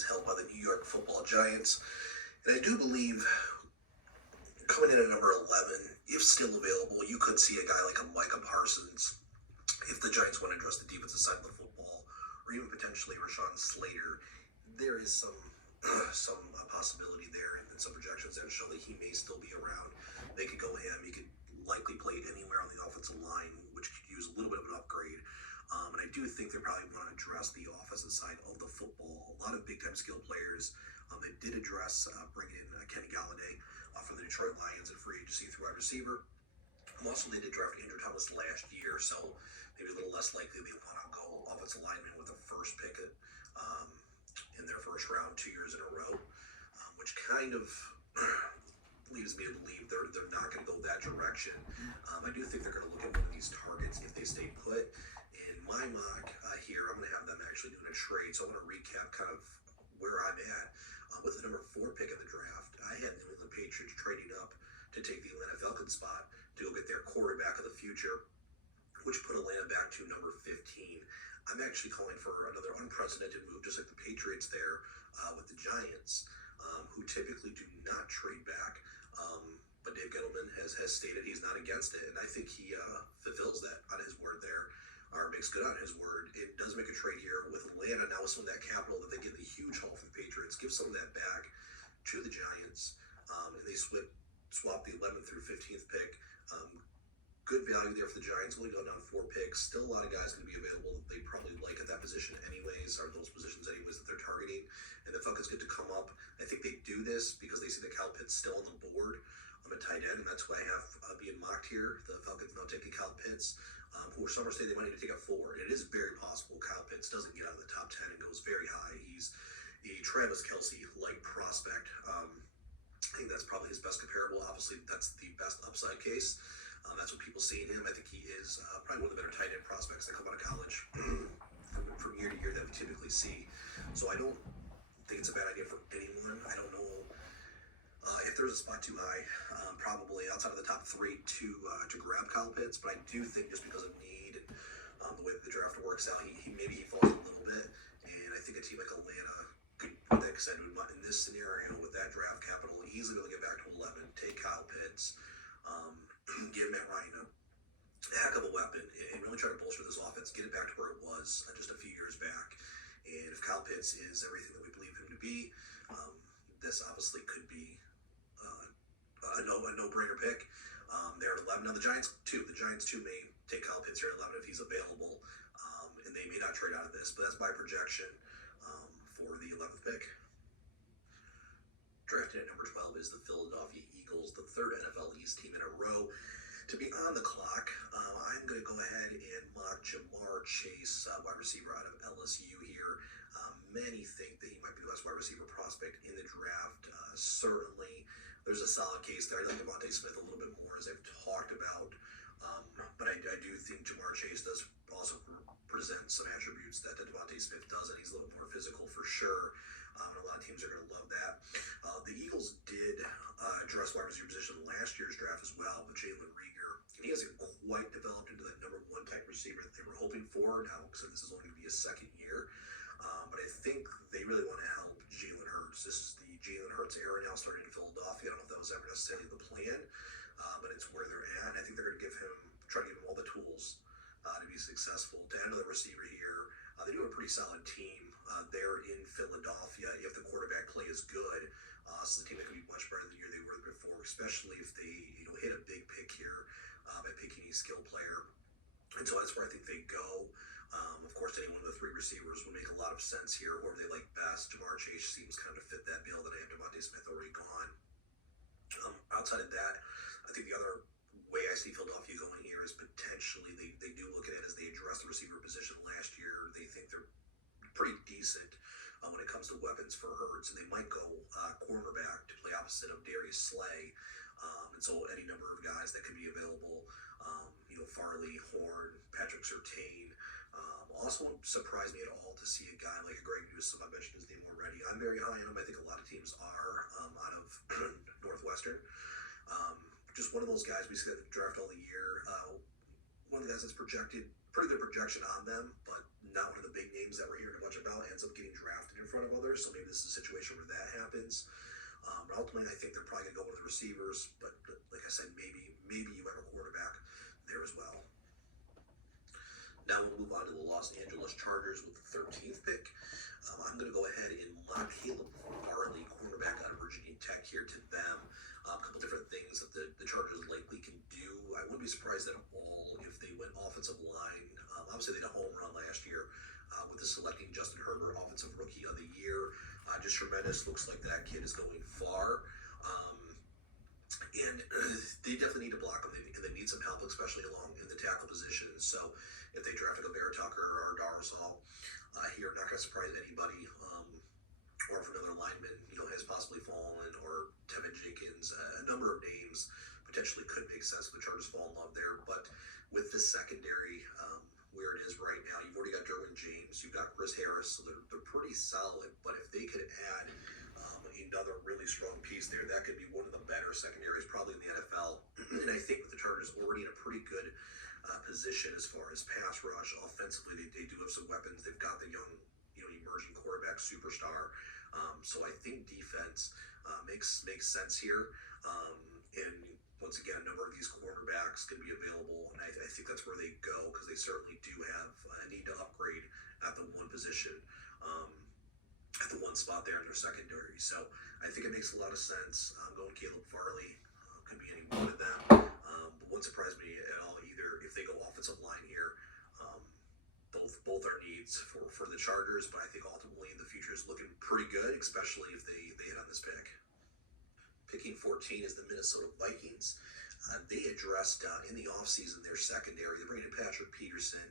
is held by the New York Football Giants. And I do believe coming in at number 11, if still available, you could see a guy like a Micah Parsons if the Giants want to address the defensive side of the football, or even potentially Rashawn Slater. There is some possibility there, and some projections that show that he may still be around. They could go him. He could likely play anywhere on the offensive line, which could use a little bit of an upgrade. And I do think they probably want to address the offensive side of the football. A lot of big-time skill players. They did address bringing in Kenny Galladay from the Detroit Lions in free agency through wide receiver. Also, they did draft Andrew Thomas last year, so maybe a little less likely they want to go offensive lineman with a first pick in their first round 2 years in a row, which kind of leaves me to believe they're not going to go that direction. I do think they're going to look at one of these targets if they stay put. In my mock here, I'm going to have them actually doing a trade, so I want to recap kind of where I'm at. With the number 4 pick in the draft, I had the New England Patriots trading up to take the Atlanta Falcons spot to go get their quarterback of the future, which put Atlanta back to number 15. I'm actually calling for another unprecedented move, just like the Patriots there with the Giants, who typically do not trade back. But Dave Gettleman has stated he's not against it, and I think he fulfills that on his word there, or makes good on his word. It does make a trade here with Atlanta now with some of that capital that they get the huge haul for the Patriots, give some of that back to the Giants, and they swap the 11th through 15th pick. Good value there for the Giants, only go down 4 picks. Still a lot of guys going to be available that they probably like at that position anyways, or those positions anyways that they're targeting. And the Falcons get to come up. I think they do this because they see that Kyle Pitts still on the board. I'm a tight end, and that's why I have being mocked here. The Falcons now taking Kyle Pitts, who some are saying they might need to take a 4. It is very possible Kyle Pitts doesn't get out of the top 10 and goes very high. He's a Travis Kelce-like prospect. I think that's probably his best comparable. Obviously, that's the best upside case. That's what people see in him. I think he is probably one of the better tight end prospects that come out of college from year to year that we typically see. So I don't think it's a bad idea for anyone. I don't know if there's a spot too high, probably outside of the top 3 to grab Kyle Pitts. But I do think just because of need and the way that the draft works out, he maybe falls a little bit. And I think a team like Atlanta could put that extended in this scenario with that draft capital easily be able to get back to 11, take Kyle Pitts. Give Matt Ryan a heck of a weapon and really try to bolster this offense, get it back to where it was just a few years back. And if Kyle Pitts is everything that we believe him to be, this obviously could be a no-brainer pick. They're at 11. Now the Giants too may take Kyle Pitts here at 11 if he's available, and they may not trade out of this, but that's my projection for the 11th pick. Drafted at number 12 is the Philadelphia Eagles, the 3rd NFL East team in a row to be on the clock. I'm going to go ahead and mock Ja'Marr Chase, wide receiver out of LSU here. Many think that he might be the best wide receiver prospect in the draft. Certainly, there's a solid case there. I like Devontae Smith a little bit more, as I've talked about. But I do think Ja'Marr Chase does also present some attributes that Devontae Smith doesn't. He's a little more physical for sure. And a lot of teams are going to love that. The Eagles did address wide receiver position last year's draft as well with Jalen Reagor. And he hasn't quite developed into that number 1 type receiver that they were hoping for now, because this is only going to be his 2nd year. But I think they really want to help Jalen Hurts. This is the Jalen Hurts era now starting in Philadelphia. I don't know if that was ever necessarily the plan, but it's where they're at. And I think they're going to try to give him all the tools to be successful. To add to the receiver here, they do have a pretty solid team there in Philadelphia if the quarterback play is good. So the team that could be much better than the year they were before, especially if they hit a big pick here by picking a skill player. And so that's where I think they go. Of course, any one of the 3 receivers would make a lot of sense here, whoever they like best. Ja'Marr Chase seems kind of fit that bill. That I have Devontae Smith already gone. Outside of that, I think the other way I see Philadelphia going here is potentially they do look at it as they addressed the receiver position last year. They think they're pretty decent when it comes to weapons for Hurts, and they might go cornerback to play opposite of Darius Slay. And so any number of guys that could be available, Farley, Horn, Patrick Surtain. Also won't surprise me at all to see a guy like a Greg Newsome. I mentioned his name already. I'm very high on him. I think a lot of teams are out of Northwestern. Just one of those guys we see that draft all the year. One of the guys that's projected pretty good projection on them, but not one of the big names that we're hearing a bunch about. Ends up getting drafted in front of others, so maybe this is a situation where that happens. But ultimately, I think they're probably going to go with the receivers. But like I said, maybe you have a quarterback there as well. Now we'll move on to the Los Angeles Chargers with the 13th pick. I'm going to go ahead and lock Caleb Farley, cornerback out of Virginia Tech, here to them. A couple different things that the Chargers likely can do. I wouldn't be surprised at all if they went offensive line. Obviously, they had a home run last year with the selecting Justin Herbert Offensive Rookie of the Year. Just tremendous. Looks like that kid is going far. And they definitely need to block him. They need some help, especially along in the tackle position. So if they draft a Bear Tucker or Darzal here, not going to surprise anybody. Or if another lineman, has possibly fallen, or Tevin Jenkins, a number of names potentially could make sense if the Chargers fall in love there. But with the secondary, where it is right now, you've already got Derwin James, you've got Chris Harris, so they're pretty solid. But if they could add another really strong piece there, that could be one of the better secondaries probably in the NFL. And I think with the Chargers already in a pretty good position as far as pass rush. Offensively, they do have some weapons. They've got the young, emerging quarterback superstar. So I think defense makes sense here. And once again, a number of these cornerbacks can be available, and I think that's where they go, because they certainly do have a need to upgrade at the one position, at the one spot there in their secondary. So I think it makes a lot of sense. Going Caleb Farley, could be any one of them. But wouldn't surprise me at all either if they go offensive line here. Both are needs for the Chargers, but I think ultimately the future is looking pretty good, especially if they hit on this pick. Picking 14 is the Minnesota Vikings. They addressed in the offseason their secondary. They're bringing in Patrick Peterson,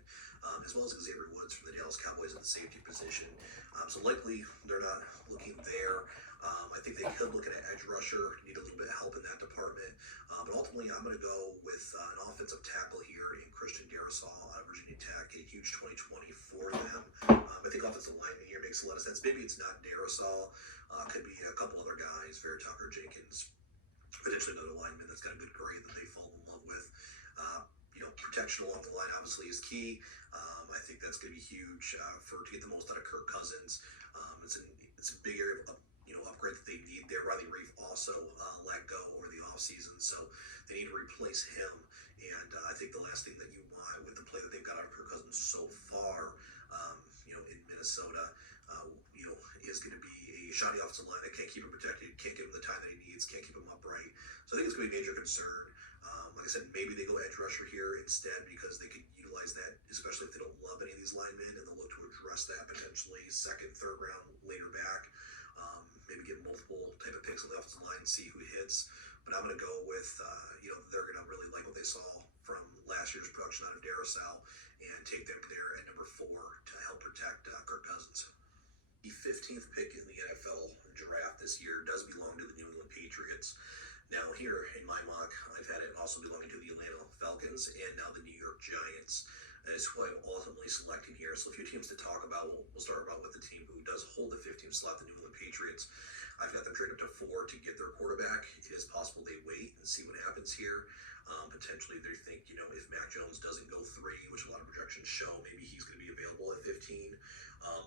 as well as Xavier Woods from the Dallas Cowboys at the safety position. So likely they're not looking there. I think they could look at an edge rusher, need a little bit of help in that department. But ultimately, I'm going to go with an offensive tackle here in Christian Darzal out of Virginia Tech, a huge 2020 for them. I think offensive lineman here makes a lot of sense. Maybe it's not Darzal. Could be a couple other guys, Bear Tucker, Jenkins, potentially another lineman that's got a good grade that they fall in love with. Protection along the line obviously is key. I think that's going to be huge to get the most out of Kirk Cousins. It's a big area of upgrade that they need there. Riley Reif also let go over the offseason, so they need to replace him. And I think the last thing that you want with the play that they've got out of Kirk Cousins so far, in Minnesota, is going to be a shoddy offensive line that can't keep him protected, can't give him the time that he needs, can't keep him upright. So I think it's going to be a major concern. Like I said, maybe they go edge rusher here instead, because they could utilize that, especially if they don't love any of these linemen, and they'll look to address that potentially second, third round, later back. Maybe get multiple type of picks on the offensive line and see who hits. But I'm going to go with, they're going to really like what they saw from last year's production out of Darzal and take them there at number 4 to help protect Kirk Cousins. The 15th pick in the NFL draft this year does belong to the New England Patriots. Now here in my mock, I've had it also belonging to the Atlanta Falcons and now the New York Giants. Is who I'm ultimately selecting here. So a few teams to talk about. We'll start about with the team who does hold the 15th slot, the New England Patriots. I've got them traded up to 4 to get their quarterback. It is possible they wait and see what happens here. Potentially they think, if Mac Jones doesn't go 3, which a lot of projections show, maybe he's going to be available at 15.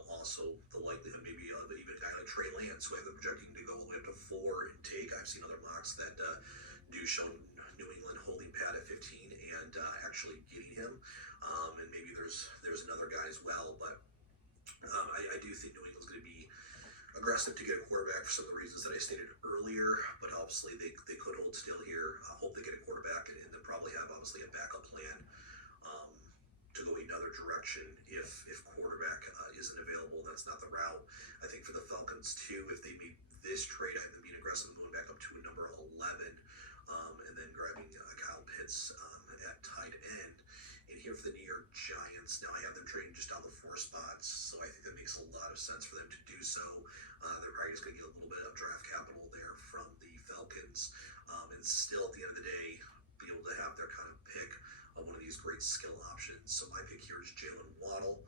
Also, the likelihood maybe of even a guy like Trey Lance, who I have them projecting to go all the way up to 4 and take. I've seen other mocks that do show New England holding Pat at 15 and actually getting him. And maybe there's another guy as well, but I do think New England's going to be aggressive to get a quarterback for some of the reasons that I stated earlier, but obviously they could hold still here. I hope they get a quarterback, and they'll probably have obviously a backup plan to go another direction if quarterback isn't available. That's not the route. I think for the Falcons too, if they make this trade, I have them being aggressive and going back up to a number 11, and then grabbing Kyle Pitts at tight end. And here for the New York Giants, now I have them trading just down the 4 spots, so I think that makes a lot of sense for them to do so. They're probably just going to get a little bit of draft capital there from the Falcons, and still at the end of the day, be able to have their kind of pick of one of these great skill options. So my pick here is Jalen Waddle,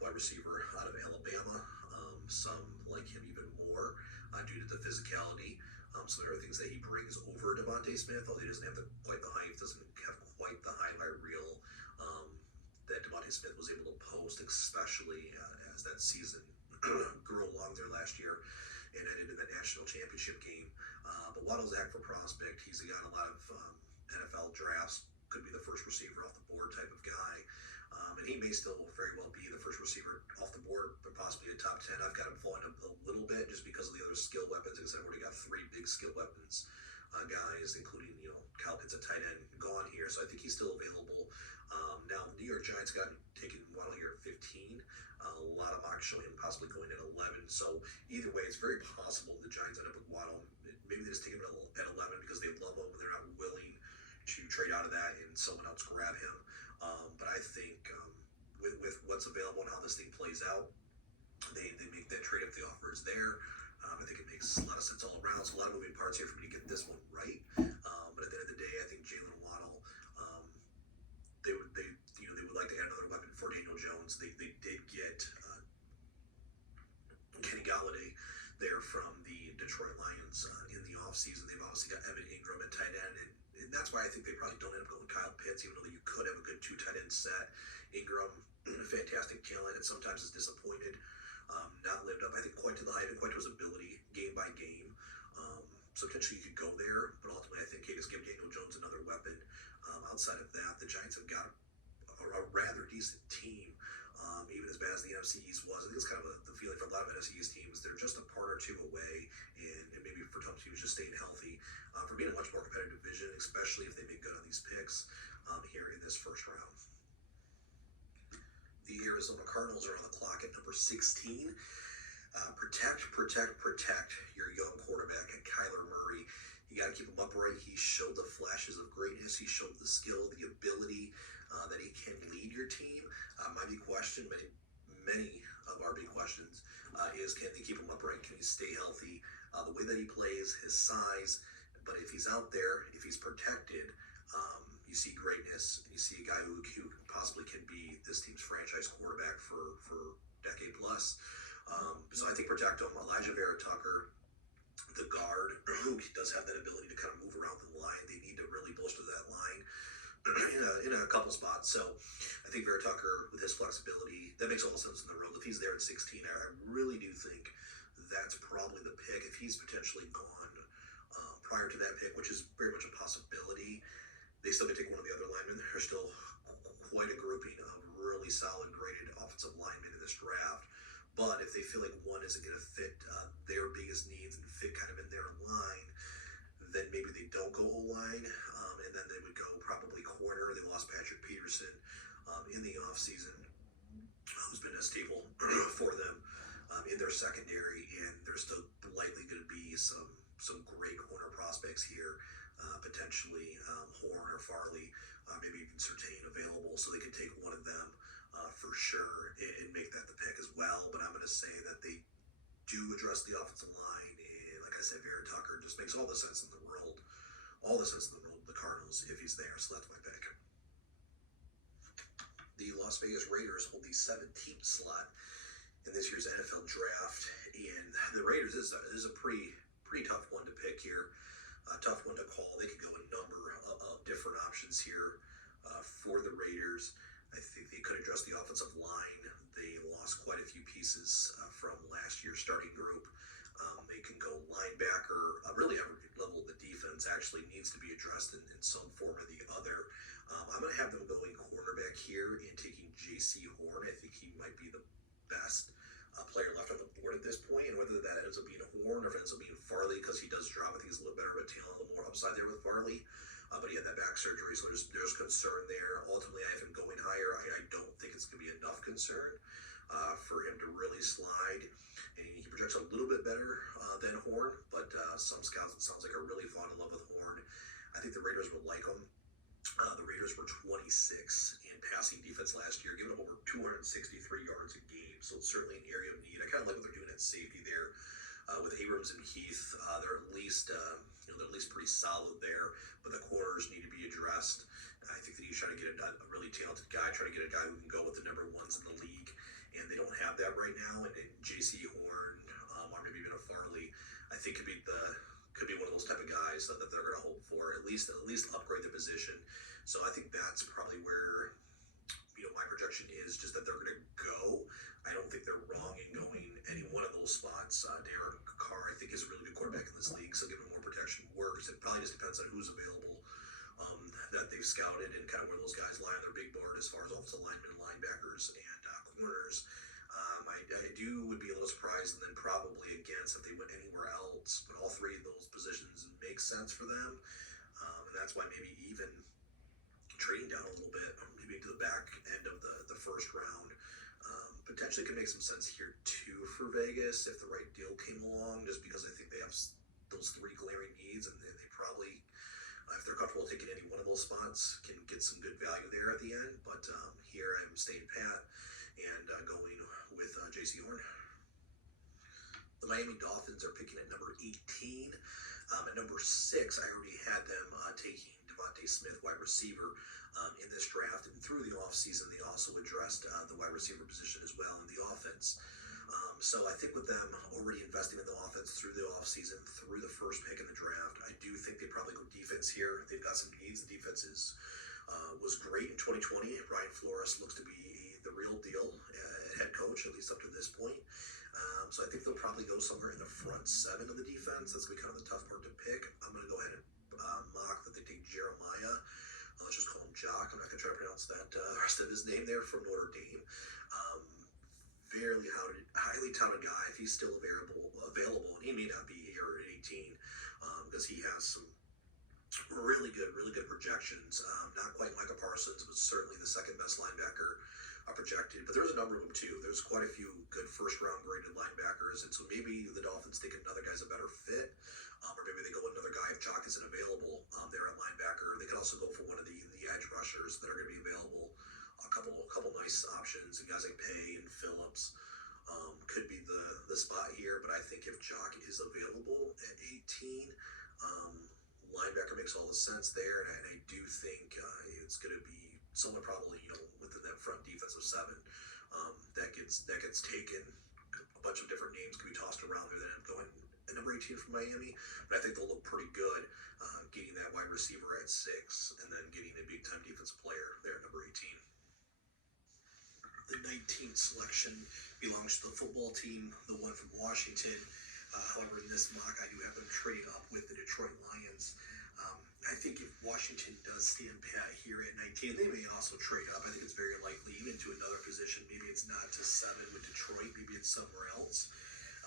wide receiver out of Alabama. Some like him even more due to the physicality. So there are things that he brings over Devontae Smith, although he doesn't have quite the height, doesn't have quite the highlight reel Smith was able to post, especially as that season grew along there last year and ended in the national championship game. But Waddle's act for prospect. He's got a lot of NFL drafts. Could be the first receiver off the board type of guy. And he may still very well be the first receiver off the board, but possibly a top 10. I've got him falling a little bit just because of the other skill weapons. Because I've already got 3 big skill weapons guys, including, Kyle Pitts, a tight end, gone here. So I think he's still available. Now, the New York Giants got taken Waddle here at 15. A lot of mocks show him possibly going at 11. So either way, it's very possible the Giants end up with Waddle. Maybe they just take him at 11 because they love him and they're not willing to trade out of that and someone else grab him. But I think with what's available and how this thing plays out, they make that trade if the offer is there. I think it makes a lot of sense all around. So a lot of moving parts here for me to get this one right. But at the end of the day, I think Jalen Waddle, they would like to add another weapon for Daniel Jones. They did get Kenny Galladay there from the Detroit Lions in the offseason. They've obviously got Evan Ingram at tight end, and that's why I think they probably don't end up going Kyle Pitts, even though you could have a good 2 tight end set. Ingram, fantastic talent, and sometimes is disappointed. Not lived up, I think, quite to the hype and quite to his ability game by game. So potentially you could go there, but ultimately I think, hey, just give Daniel Jones another weapon. Outside of that, the Giants have got a rather decent team. Even as bad as the NFC East was, I think it's kind of the feeling for a lot of NFC East teams. They're just a part or 2 away, and maybe for some teams just staying healthy for being a much more competitive division, especially if they make good on these picks here in this first round. The Arizona Cardinals are on the clock at number 16. Protect your young quarterback, Kyler Murray. You got to keep him upright. He showed the flashes of greatness. He showed the skill, the ability that he can lead your team. My big question, many of our big questions, is can they keep him upright? Can he stay healthy? The way that he plays, his size. But if he's out there, if he's protected, you see greatness. You see a guy who possibly can be this team's franchise quarterback for decade plus. So I think protect him. Elijah Vera Tucker, the guard, who does have that ability to kind of move around the line. They need to really bolster that line in a couple spots. So I think Vera Tucker, with his flexibility, that makes all the sense in the world. If he's there at 16, I really do think that's probably the pick. If he's potentially gone prior to that pick, which is very much a possibility, they still may take one of the other linemen. There's still quite a grouping of really solid, graded offensive linemen in this draft. But if they feel like one isn't going to fit their biggest needs and fit kind of in their line, then maybe they don't go O-line, and then they would go probably corner. They lost Patrick Peterson in the offseason, who's been a staple for them in their secondary, and there's still likely going to be some great corner prospects here, potentially Horn or Farley, maybe even Surtain available, so they could take one of them for sure and make that the pick as well. But I'm going to say that they do address the offensive line, and like I said, Vera Tucker just makes all the sense in the world, the Cardinals, if he's there. So that's my pick. The Las Vegas Raiders hold the 17th slot in this year's NFL draft, and the Raiders is a pretty tough one to pick here, tough one to call. They could go a number of different options here for the Raiders. I think they could address the offensive line. They lost quite a few pieces from last year's starting group. They can go linebacker. Really every level of the defense actually needs to be addressed in some form or the other. I'm going to have them going cornerback here and taking J.C. Horn. I think he might be the best player left on the board at this point, and whether that ends up being Horn or if it ends up being Farley, because he does drop. I think he's a little better of a talent, a little more upside there with Farley. But he had that back surgery, so there's concern there. Ultimately, I have him going higher. I don't think it's going to be enough concern for him to really slide. And he projects a little bit better than Horn, but some scouts, it sounds like, are really falling in love with Horn. I think the Raiders would like him. The Raiders were 26 in passing defense last year, giving up over 263 yards a game, so it's certainly an area of need. I kind of like what they're doing at safety there with Abrams and Heath. They're at least pretty solid there, but the corners need to be addressed. I think that he's trying to get a really talented guy, trying to get a guy who can go with the number ones in the league, and they don't have that right now. And J.C. Horn, or maybe even a Farley, I think could be one of those type of guys that they're going to hope for, at least upgrade the position. So I think that's probably where my projection is just that they're going to go. I don't think they're wrong in going any one of those spots. Derek Carr, I think, is a really good quarterback in this league, so giving more protection works. It probably just depends on who's available that they've scouted and kind of where those guys lie on their big board as far as offensive linemen, linebackers, and corners. I would be a little surprised, and then probably against if they went anywhere else. But all three of those positions make sense for them, and that's why maybe even trading down a little bit, maybe to the back end of the first round, potentially could make some sense here too for Vegas if the right deal came along. Just because I think they have those three glaring needs, and they probably, if they're comfortable taking any one of those spots, can get some good value there at the end. But here I'm staying pat and going with J.C. Horn. The Miami Dolphins are picking at number 18. At number 6, I already had them taking Devontae Smith, wide receiver, in this draft. And through the offseason, they also addressed the wide receiver position as well in the offense. So I think with them already investing in the offense through the offseason, through the first pick in the draft, I do think they probably go defense here. They've got some needs. The defense was great in 2020. Brian Flores looks to be the real deal head coach, at least up to this point. So I think they'll probably go somewhere in the front 7 of the defense. That's going to be kind of the tough part to pick. I'm going to go ahead and mock that they take Jeremiah. Let's just call him Jock. I'm not going to try to pronounce that rest of his name there, from Notre Dame. Fairly highly touted guy. If he's still available, and he may not be here at 18, because he has some really good projections. Not quite Micah Parsons, but certainly the second best linebacker projected. But there's a number of them too. There's quite a few good first round graded linebackers, and so maybe the Dolphins think another guy's a better fit, or maybe they go another guy if Jock isn't available there at linebacker. They could also go for one of the edge rushers that are going to be available. A couple nice options, and guys like Pay and Phillips could be the spot here. But I think if Jock is available at 18, linebacker makes all the sense there, and I do think it's going to be someone probably within that front defensive 7 that gets taken. A bunch of different names can be tossed around there that end up going at number 18 for Miami, but I think they'll look pretty good getting that wide receiver at 6, and then getting a big time defensive player there at number 18. The 19th selection belongs to the football team, the one from Washington. However, in this mock, I do have them trade up with the Detroit Lions. I think if Washington does stand pat here at 19, they may also trade up. I think it's very likely even to another position. Maybe it's not to 7 with Detroit. Maybe it's somewhere else.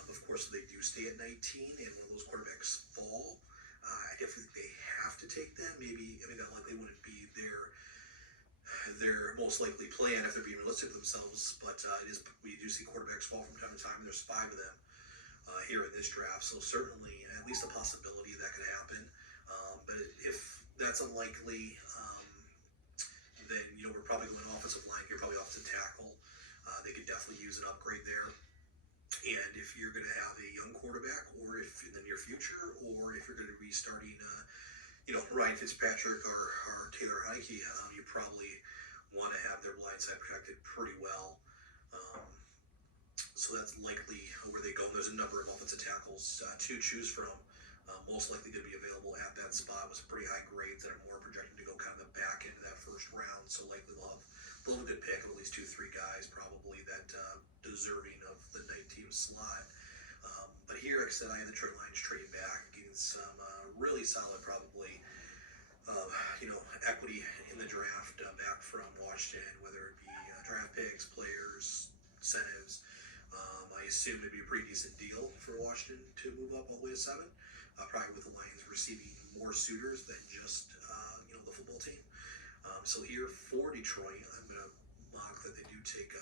Of course, if they do stay at 19 and one of those quarterbacks fall, I definitely think they have to take them. Maybe, that likely wouldn't be their most likely plan if they're being realistic with themselves. But we do see quarterbacks fall from time to time, and there's 5 of them here in this draft. So certainly at least a possibility that could happen. But if that's unlikely, then we're probably going offensive line here, probably offensive tackle. They could definitely use an upgrade there. And if you're going to have a young quarterback, or if in the near future, or if you're going to be starting, Ryan Fitzpatrick or Taylor Heinicke, you probably want to have their blind side protected pretty well. So that's likely where they go. And there's a number of offensive tackles to choose from. Most likely to be available at that spot with some pretty high grades that are more projected to go kind of the back end of that first round. So likely they'll have a good pick of at least 2-3 guys probably that deserving of the 19 slot. But here, like I said, I have the Detroit Lions trading back, getting some really solid probably equity in the draft back from Washington, whether it be draft picks, players, incentives. I assume it'd be a pretty decent deal for Washington to move up all the way to 7. Probably with the Lions receiving more suitors than just the football team. So here for Detroit, I'm going to mock that they do take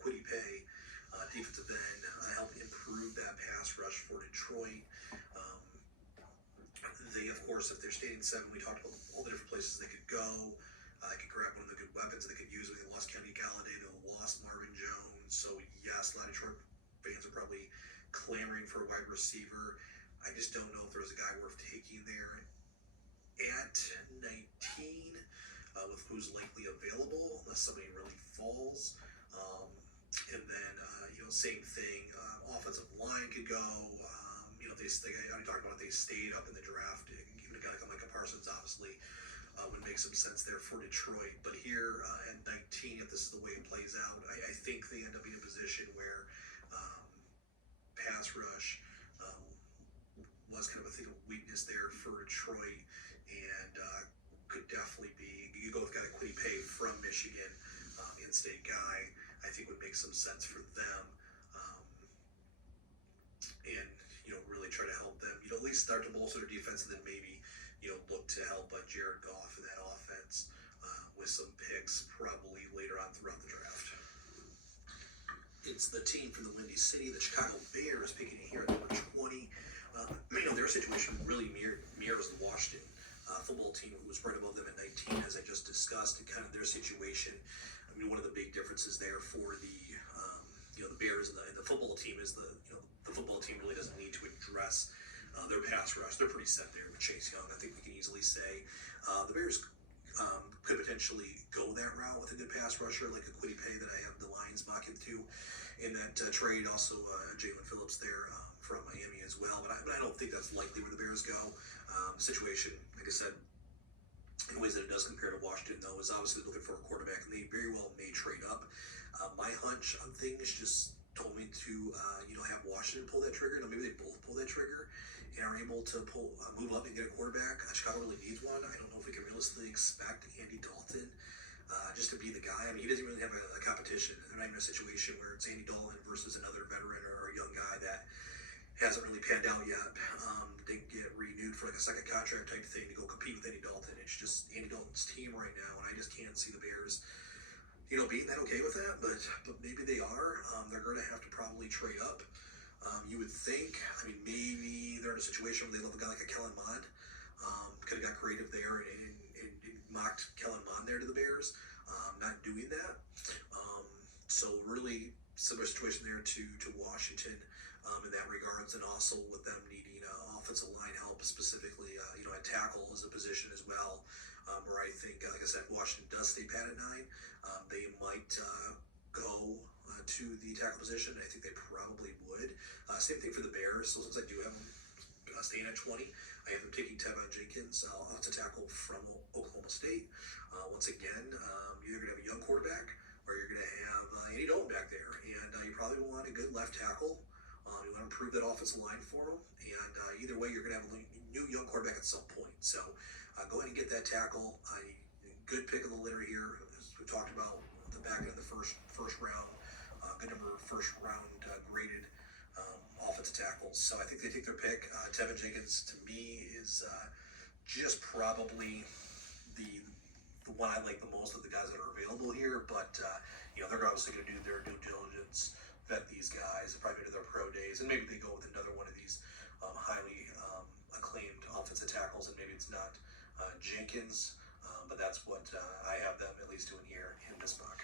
Kwity Paye, defensive end, help improve that pass rush for Detroit. They, of course, if they're staying 7, we talked about all the different places they could go. They could grab one of the good weapons they could use when they lost Kenny Galladay, they lost Marvin Jones. So yes, a lot of Detroit fans are probably clamoring for a wide receiver. I just don't know if there's a guy worth taking there at 19 with who's likely available, unless somebody really falls. And then, same thing. Offensive line could go. I already talked about they stayed up in the draft. Even a guy like Micah Parsons, obviously, would make some sense there for Detroit. But here at 19, if this is the way it plays out, I think they end up in a position where pass rush was kind of a thing of weakness there for Detroit, and could definitely be, you go with a guy like Quiddy Pay from Michigan, in-state guy, I think would make some sense for them. And, really try to help them, at least start to bolster their defense, and then maybe, look to help Jared Goff in that offense with some picks probably later on throughout the draft. It's the team from the Windy City, the Chicago Bears, picking it here at number 20. Their situation really mirrors the Washington football team, who was right above them at 19, as I just discussed, and kind of their situation. One of the big differences there for the Bears and the football team is the football team really doesn't need to address their pass rush. They're pretty set there with Chase Young. I think we can easily say the Bears could potentially go that route with a good pass rusher like a Quiddy Pay that I have the Lions mocking to in that trade. Also, Jalen Phillips there from Miami as well. But I don't think that's likely where the Bears go. The situation, like I said, in ways that it does compare to Washington, though, is obviously looking for a quarterback, and they very well may trade up. My hunch on things just told me to, have Washington pull that trigger. Maybe they both pull that trigger and are able to move up and get a quarterback. Chicago really needs one. I don't know if we can realistically expect Andy Dalton just to be the guy. He doesn't really have a competition. They're not even in a situation where it's Andy Dalton versus another veteran or a young guy that hasn't really panned out yet. Didn't get renewed for like a second contract type thing to go compete with Andy Dalton. It's just Andy Dalton's team right now, and I just can't see the Bears being that okay with that, but maybe they are. They're going to have to probably trade up. You would think, maybe they're in a situation where they love a guy like a Kellen Mond. Could have got creative there and mocked Kellen Mond there to the Bears. Not doing that. So really similar situation there to Washington in that regards, and also with them needing offensive line help, specifically, at tackle as a position as well. Where I think, like I said, Washington does stay pat at 9. They might go to the tackle position. I think they probably would. Same thing for the Bears. So since I do have them staying at 20, I have them taking Tevin Jenkins off to tackle from Oklahoma State. Once again, you're going to have a young quarterback, or you're going to have Andy Dalton back there, and you probably want a good left tackle. You want to improve that offensive line for them, and either way, you're going to have a new young quarterback at some point. So go ahead and get that tackle. Good pick of the litter here, as we talked about the back end of the first round. Good number of first round graded offensive tackles. So I think they take their pick. Tevin Jenkins, to me, is just probably the one I like the most of the guys that are available here. But they're obviously going to do their due diligence, vet these guys, probably do their pro days, and maybe they go with another one of these highly acclaimed offensive tackles, and maybe it's not Jenkins, but that's what I have them at least doing here in this box.